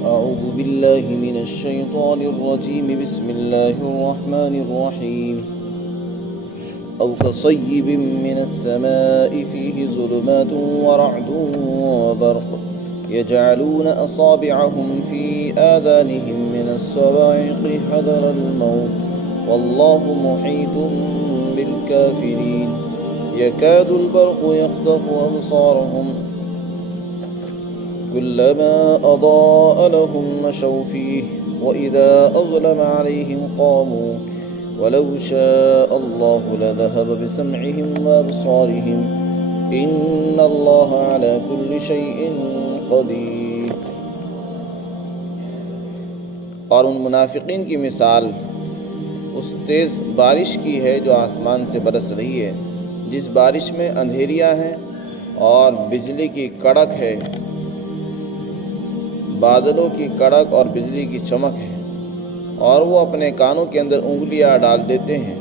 أعوذ بالله من الشيطان الرجيم بسم الله الرحمن الرحيم أو كصيب من السماء فيه ظلمات ورعد وبرق يجعلون أصابعهم في آذانهم من الصواعق حذر الموت والله محيط بالكافرين يكاد البرق يخطف أبصارهم كلما أضاء لهم مشوا فيه وإذا أظلم عليهم قاموا ولو شاء الله لذهب بسمعهم وأبصارهم إن الله على كل شيء قدير۔ اور ان منافقین کی مثال اس تیز بارش کی ہے جو آسمان سے برس رہی ہے، جس بارش میں اندھیریاں ہیں اور بجلی کی کڑک ہے، بادلوں کی کڑک اور بجلی کی چمک ہے، اور وہ اپنے کانوں کے اندر انگلیاں ڈال دیتے ہیں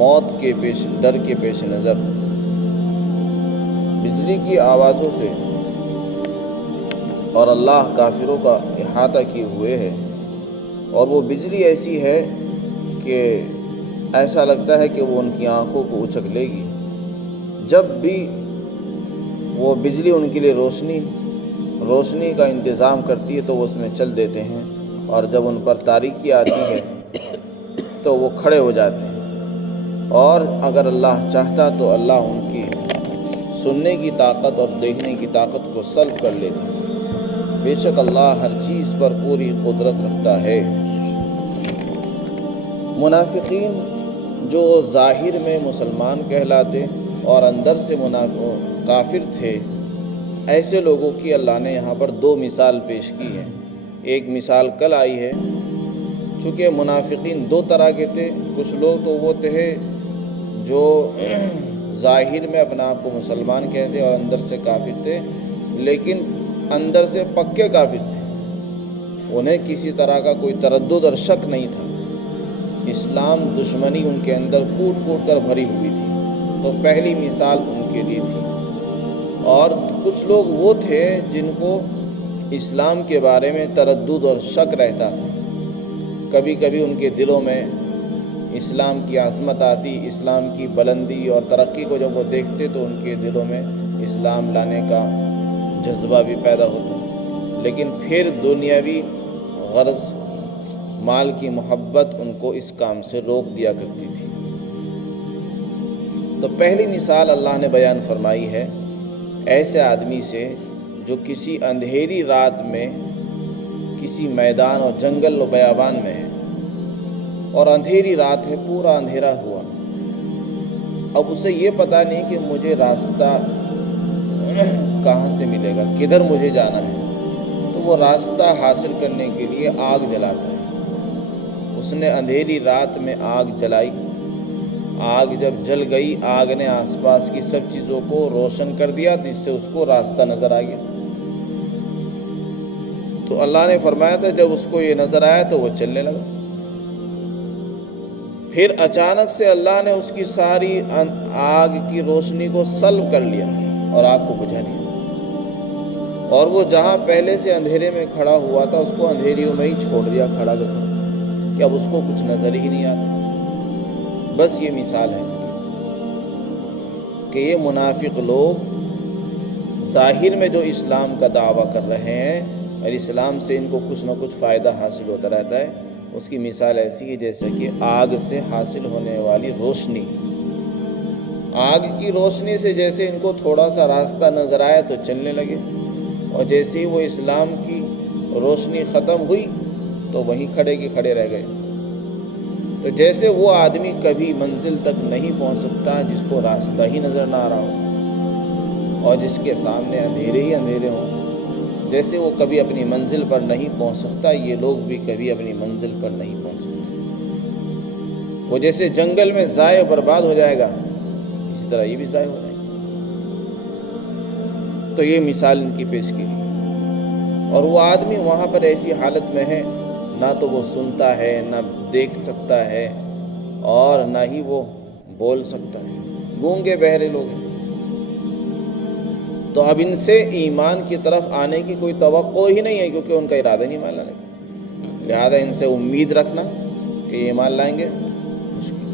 موت کے ڈر کے پیش نظر، بجلی کی آوازوں سے، اور اللہ کافروں کا احاطہ کیے ہوئے ہے، اور وہ بجلی ایسی ہے کہ ایسا لگتا ہے کہ وہ ان کی آنکھوں کو اچک لے گی۔ جب بھی وہ بجلی ان کے لیے روشنی کا انتظام کرتی ہے تو وہ اس میں چل دیتے ہیں، اور جب ان پر تاریکی آتی ہے تو وہ کھڑے ہو جاتے ہیں، اور اگر اللہ چاہتا تو اللہ ان کی سننے کی طاقت اور دیکھنے کی طاقت کو سلب کر لیتا ہے۔ بے شک اللہ ہر چیز پر پوری قدرت رکھتا ہے۔ منافقین جو ظاہر میں مسلمان کہلاتے اور اندر سے کافر تھے، ایسے لوگوں کی اللہ نے یہاں پر دو مثال پیش کی ہے۔ ایک مثال کل آئی ہے، چونکہ منافقین دو طرح کے تھے، کچھ لوگ تو وہ تھے جو ظاہر میں اپنے آپ کو مسلمان کہتے اور اندر سے کافر تھے، لیکن اندر سے پکے کافر تھے، انہیں کسی طرح کا کوئی تردد اور شک نہیں تھا، اسلام دشمنی ان کے اندر کوٹ کوٹ کر بھری ہوئی تھی، تو پہلی مثال ان کے لیے تھی۔ اور کچھ لوگ وہ تھے جن کو اسلام کے بارے میں تردد اور شک رہتا تھا، کبھی کبھی ان کے دلوں میں اسلام کی عظمت آتی، اسلام کی بلندی اور ترقی کو جب وہ دیکھتے تو ان کے دلوں میں اسلام لانے کا جذبہ بھی پیدا ہوتا، لیکن پھر دنیاوی غرض، مال کی محبت ان کو اس کام سے روک دیا کرتی تھی۔ تو پہلی مثال اللہ نے بیان فرمائی ہے ایسے آدمی سے جو کسی اندھیری رات میں کسی میدان اور جنگل و بیابان میں ہے، اور اندھیری رات ہے، پورا اندھیرا ہوا، اب اسے یہ پتہ نہیں کہ مجھے راستہ کہاں سے ملے گا، کدھر مجھے جانا ہے، تو وہ راستہ حاصل کرنے کے لیے آگ جلاتا ہے۔ اس نے اندھیری رات میں آگ جلائی، آگ جب جل گئی، آگ نے آس پاس کی سب چیزوں کو روشن کر دیا، جس سے اس کو راستہ نظر آ گیا۔ تو اللہ نے فرمایا تھا جب اس کو یہ نظر آیا تو وہ چلنے لگا، پھر اچانک سے اللہ نے اس کی ساری آگ کی روشنی کو سلب کر لیا اور آگ کو بجھا دیا، اور وہ جہاں پہلے سے اندھیرے میں کھڑا ہوا تھا اس کو اندھیریوں میں ہی چھوڑ دیا کھڑا کر کہ اب اس کو کچھ نظر ہی نہیں آتا۔ بس یہ مثال ہے کہ یہ منافق لوگ ظاہر میں جو اسلام کا دعویٰ کر رہے ہیں اور اسلام سے ان کو کچھ نہ کچھ فائدہ حاصل ہوتا رہتا ہے، اس کی مثال ایسی ہے جیسے کہ آگ سے حاصل ہونے والی روشنی، آگ کی روشنی سے جیسے ان کو تھوڑا سا راستہ نظر آیا تو چلنے لگے، اور جیسے ہی وہ اسلام کی روشنی ختم ہوئی تو وہیں کھڑے کے کھڑے رہ گئے۔ تو جیسے وہ آدمی کبھی منزل تک نہیں پہنچ سکتا جس کو راستہ ہی نظر نہ آ رہا ہو، اور جس کے سامنے اندھیرے ہی اندھیرے ہوں، جیسے وہ کبھی اپنی منزل پر نہیں پہنچ سکتا، یہ لوگ بھی کبھی اپنی منزل پر نہیں پہنچ سکتے۔ وہ جیسے جنگل میں ضائع و برباد ہو جائے گا، اسی طرح یہ بھی ضائع ہو جائے گا۔ تو یہ مثال ان کی پیش کی گئی، اور وہ آدمی وہاں پر ایسی حالت میں ہے، نہ تو وہ سنتا ہے، نہ دیکھ سکتا ہے، اور نہ ہی وہ بول سکتا ہے، گونگے بہرے لوگ ہیں۔ تو اب ان سے ایمان کی طرف آنے کی کوئی توقع ہی نہیں ہے، کیونکہ ان کا ارادہ نہیں ایمان لانے کا، لہذا ان سے امید رکھنا کہ یہ ایمان لائیں گے مشکل۔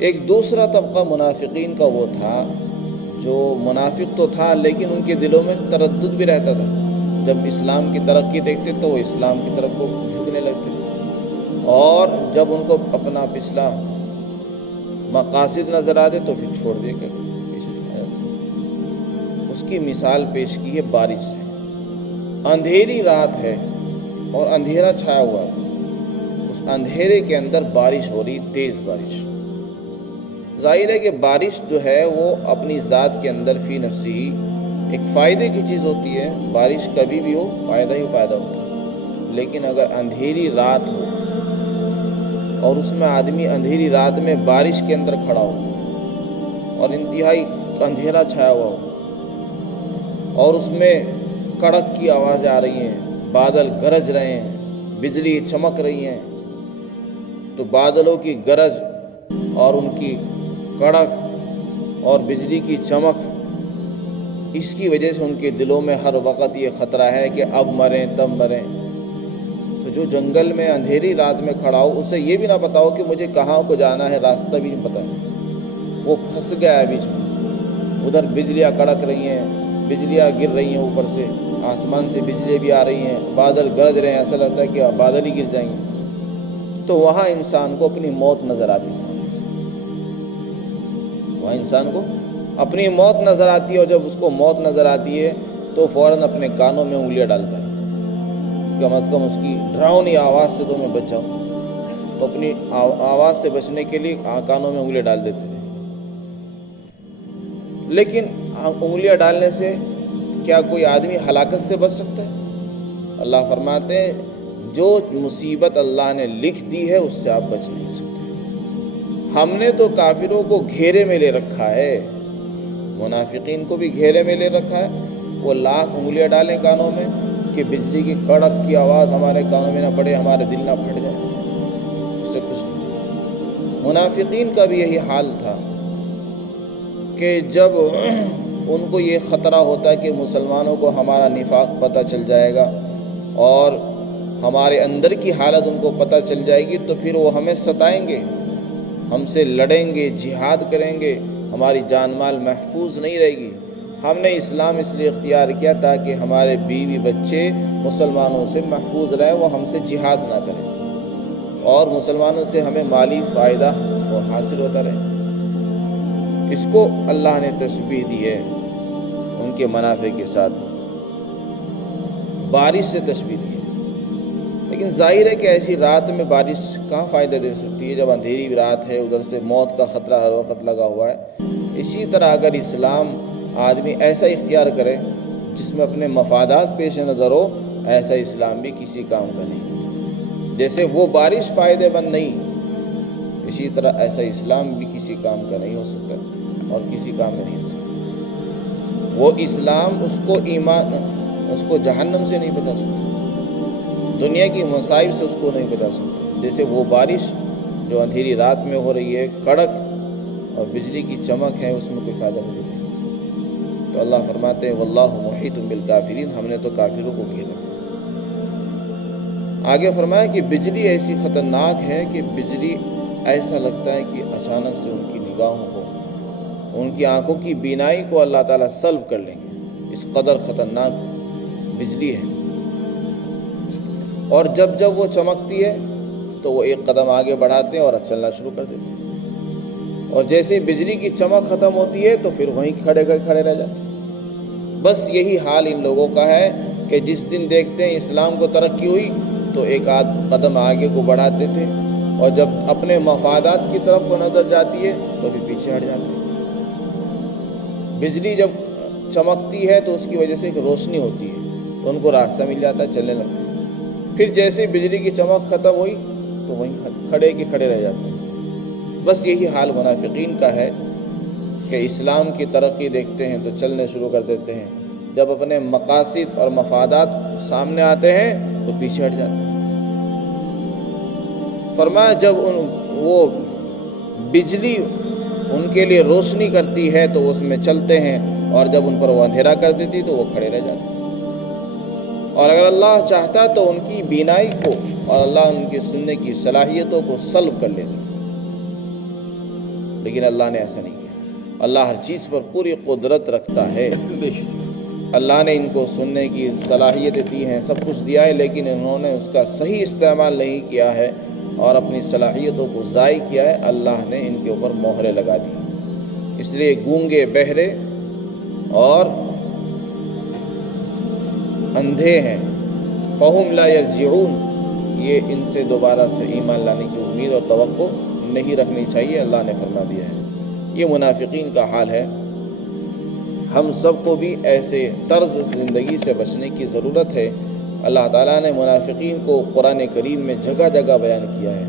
ایک دوسرا طبقہ منافقین کا وہ تھا جو منافق تو تھا لیکن ان کے دلوں میں تردد بھی رہتا تھا، جب اسلام کی ترقی دیکھتے تو وہ اسلام کی طرف کو جھکنے لگتے تھے، اور جب ان کو اپنا پچھلا مقاصد نظر آتے تو پھر چھوڑ دے کر اس کی مثال پیش کی ہے بارش سے۔ اندھیری رات ہے اور اندھیرا چھایا ہوا ہے، اس اندھیرے کے اندر بارش ہو رہی، تیز بارش۔ ظاہر ہے کہ بارش جو ہے وہ اپنی ذات کے اندر فی نفسی ایک فائدے کی چیز ہوتی ہے، بارش کبھی بھی ہو فائدہ ہی فائدہ ہوتا ہے، لیکن اگر اندھیری رات ہو اور اس میں آدمی اندھیری رات میں بارش کے اندر کھڑا ہو اور انتہائی اندھیرا چھایا ہوا ہو اور اس میں کڑک کی آوازیں آ رہی ہیں، بادل گرج رہے ہیں، بجلی چمک رہی ہیں، تو بادلوں کی گرج اور ان کی کڑک اور بجلی کی چمک، اس کی وجہ سے ان کے دلوں میں ہر وقت یہ خطرہ ہے کہ اب مریں تب مریں۔ تو جو جنگل میں اندھیری رات میں کھڑا ہو، اسے یہ بھی نہ پتا ہو کہ مجھے کہاں کو جانا ہے، راستہ بھی نہیں پتا ہے، وہ پھنس گیا ہے بیچ میں۔ ادھر بجلیاں کڑک رہی ہیں، بجلیاں گر رہی ہیں، اوپر سے آسمان سے بجلی بھی آ رہی ہیں، بادل گرج رہے ہیں، ایسا لگتا ہے کہ بادل ہی گر جائیں گے۔ تو وہاں انسان کو اپنی موت نظر آتی ہے، وہاں انسان کو اپنی موت نظر آتی ہے، اور جب اس کو موت نظر آتی ہے تو فوراً اپنے کانوں میں انگلیاں ڈالتا ہے، کم از کم اس کی ڈراؤنی آواز سے تو میں بچ جاؤں، تو اپنی آواز سے بچنے کے لیے کانوں میں انگلیاں ڈال دیتے تھے۔ لیکن انگلیاں ڈالنے سے کیا کوئی آدمی ہلاکت سے بچ سکتا ہے؟ اللہ فرماتے ہیں جو مصیبت اللہ نے لکھ دی ہے اس سے آپ بچ نہیں سکتے۔ ہم نے تو کافروں کو گھیرے میں لے رکھا ہے، منافقین کو بھی گھیرے میں لے رکھا ہے، وہ لاکھ انگلیاں ڈالیں کانوں میں کہ بجلی کی کڑک کی آواز ہمارے کانوں میں نہ پڑے، ہمارے دل نہ پھٹ جائے، اس سے کچھ نہیں۔ منافقین کا بھی یہی حال تھا کہ جب ان کو یہ خطرہ ہوتا کہ مسلمانوں کو ہمارا نفاق پتہ چل جائے گا اور ہمارے اندر کی حالت ان کو پتہ چل جائے گی تو پھر وہ ہمیں ستائیں گے، ہم سے لڑیں گے، جہاد کریں گے، ہماری جان مال محفوظ نہیں رہے گی۔ ہم نے اسلام اس لیے اختیار کیا تاکہ ہمارے بیوی بچے مسلمانوں سے محفوظ رہیں، وہ ہم سے جہاد نہ کریں اور مسلمانوں سے ہمیں مالی فائدہ وہ حاصل ہوتا رہے۔ اس کو اللہ نے تشبیہ دی ہے ان کے منافع کے ساتھ، بارش سے تشبیہ دی ہے۔ لیکن ظاہر ہے کہ ایسی رات میں بارش کہاں فائدہ دے سکتی ہے جب اندھیری رات ہے، ادھر سے موت کا خطرہ ہر وقت لگا ہوا ہے۔ اسی طرح اگر اسلام آدمی ایسا اختیار کرے جس میں اپنے مفادات پیش نظر ہو، ایسا اسلام بھی کسی کام کا نہیں ہوتا۔ جیسے وہ بارش فائدے مند نہیں، اسی طرح ایسا اسلام بھی کسی کام کا نہیں ہو سکتا اور کسی کام میں نہیں ہو سکتا۔ وہ اسلام اس کو جہنم سے نہیں بچا سکتا، دنیا کی مصائب سے اس کو نہیں بچا سکتا، جیسے وہ بارش جو اندھیری رات میں ہو رہی ہے، کڑک اور بجلی کی چمک ہے، اس میں کوئی فائدہ نہیں دیتی۔ تو اللہ فرماتے ہیں واللہ محیط بالکافرین، ہم نے تو کافروں کو گھیر رکھا۔ آگے فرمایا کہ بجلی ایسی خطرناک ہے کہ بجلی ایسا لگتا ہے کہ اچانک سے ان کی نگاہوں کو، ان کی آنکھوں کی بینائی کو اللہ تعالیٰ سلب کر لیں گے، اس قدر خطرناک بجلی ہے۔ اور جب جب وہ چمکتی ہے تو وہ ایک قدم آگے بڑھاتے ہیں اور چلنا شروع کر دیتے ہیں، اور جیسے بجلی کی چمک ختم ہوتی ہے تو پھر وہیں کھڑے رہ جاتے ہیں۔ بس یہی حال ان لوگوں کا ہے کہ جس دن دیکھتے ہیں اسلام کو ترقی ہوئی تو ایک آدھ قدم آگے کو بڑھاتے تھے، اور جب اپنے مفادات کی طرف کو نظر جاتی ہے تو پھر پیچھے ہٹ جاتے ہیں۔ بجلی جب چمکتی ہے تو اس کی وجہ سے ایک روشنی ہوتی ہے تو ان کو راستہ مل جاتا ہے، چلنے لگتے ہیں۔ پھر جیسے بجلی کی چمک ختم ہوئی تو وہیں کھڑے رہ جاتے ہیں۔ بس یہی حال منافقین کا ہے کہ اسلام کی ترقی دیکھتے ہیں تو چلنے شروع کر دیتے ہیں، جب اپنے مقاصد اور مفادات سامنے آتے ہیں تو پیچھے ہٹ جاتے ہیں۔ فرمایا جب وہ بجلی ان کے لیے روشنی کرتی ہے تو اس میں چلتے ہیں، اور جب ان پر وہ اندھیرا کر دیتی تو وہ کھڑے رہ جاتے، اور اگر اللہ چاہتا تو ان کی بینائی کو اور اللہ ان کے سننے کی صلاحیتوں کو سلب کر لیتا، لیکن اللہ نے ایسا نہیں کیا۔ اللہ ہر چیز پر پوری قدرت رکھتا ہے۔ اللہ نے ان کو سننے کی صلاحیتیں دی ہیں، سب کچھ دیا ہے، لیکن انہوں نے اس کا صحیح استعمال نہیں کیا ہے اور اپنی صلاحیتوں کو ضائع کیا ہے۔ اللہ نے ان کے اوپر مہریں لگا دی، اس لیے گونگے، بہرے اور اندھے ہیں۔ فَهُمْ لَا يَرْجِعُونَ، یہ ان سے دوبارہ سے ایمان لانے کی امید اور توقع نہیں رکھنی چاہیے، اللہ نے فرما دیا ہے۔ یہ منافقین کا حال ہے۔ ہم سب کو بھی ایسے طرز زندگی سے بچنے کی ضرورت ہے۔ اللہ تعالیٰ نے منافقین کو قرآن کریم میں جگہ جگہ بیان کیا ہے،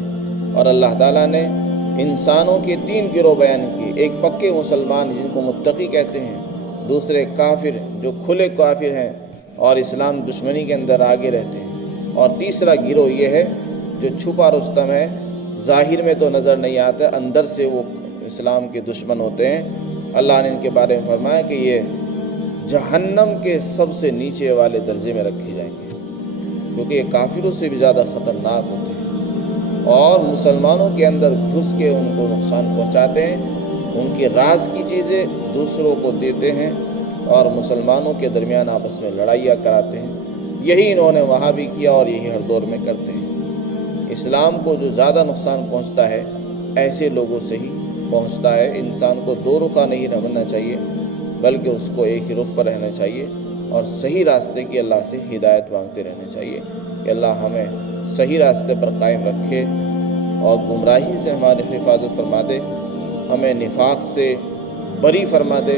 اور اللہ تعالیٰ نے انسانوں کے 3 گروہ بیان کیے، ایک پکے مسلمان جن کو متقی کہتے ہیں، دوسرے کافر جو کھلے کافر ہیں اور اسلام دشمنی کے اندر آگے رہتے ہیں، اور تیسرا گروہ یہ ہے جو چھپا رستم ہے، ظاہر میں تو نظر نہیں آتا، اندر سے وہ اسلام کے دشمن ہوتے ہیں۔ اللہ نے ان کے بارے میں فرمایا کہ یہ جہنم کے سب سے نیچے والے درجے میں رکھے جائیں گے، کیونکہ یہ کافروں سے بھی زیادہ خطرناک ہوتے ہیں اور مسلمانوں کے اندر گھس کے ان کو نقصان پہنچاتے ہیں، ان کی راز کی چیزیں دوسروں کو دیتے ہیں اور مسلمانوں کے درمیان آپس میں لڑائیاں کراتے ہیں۔ یہی انہوں نے وہاں بھی کیا اور یہی ہر دور میں کرتے ہیں۔ اسلام کو جو زیادہ نقصان پہنچتا ہے ایسے لوگوں سے ہی پہنچتا ہے۔ انسان کو دو رخا نہیں بننا چاہیے، بلکہ اس کو ایک ہی رخ پر رہنا چاہیے اور صحیح راستے کی اللہ سے ہدایت مانگتے رہنا چاہیے کہ اللہ ہمیں صحیح راستے پر قائم رکھے اور گمراہی سے ہماری حفاظت فرما دے، ہمیں نفاق سے بری فرما دے،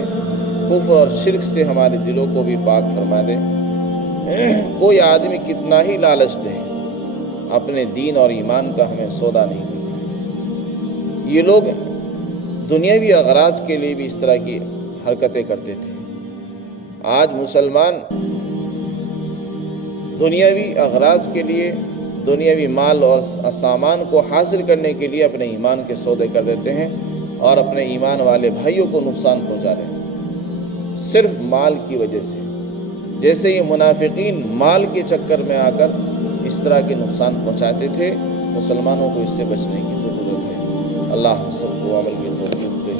کفر اور شرک سے ہمارے دلوں کو بھی پاک فرما دے۔ کوئی آدمی کتنا ہی لالچ دے، اپنے دین اور ایمان کا ہمیں سودا نہیں کرنا۔ یہ لوگ دنیاوی اغراض کے لیے بھی اس طرح کی حرکتیں کرتے تھے۔ آج مسلمان دنیاوی اغراض کے لیے، دنیاوی مال اور سامان کو حاصل کرنے کے لیے اپنے ایمان کے سودے کر دیتے ہیں اور اپنے ایمان والے بھائیوں کو نقصان پہنچا رہے ہیں صرف مال کی وجہ سے۔ جیسے یہ منافقین مال کے چکر میں آ کر اس طرح کے نقصان پہنچاتے تھے، مسلمانوں کو اس سے بچنے کی ضرورت ہے۔ اللہ ہم سب کو عمل کی توفیق دے۔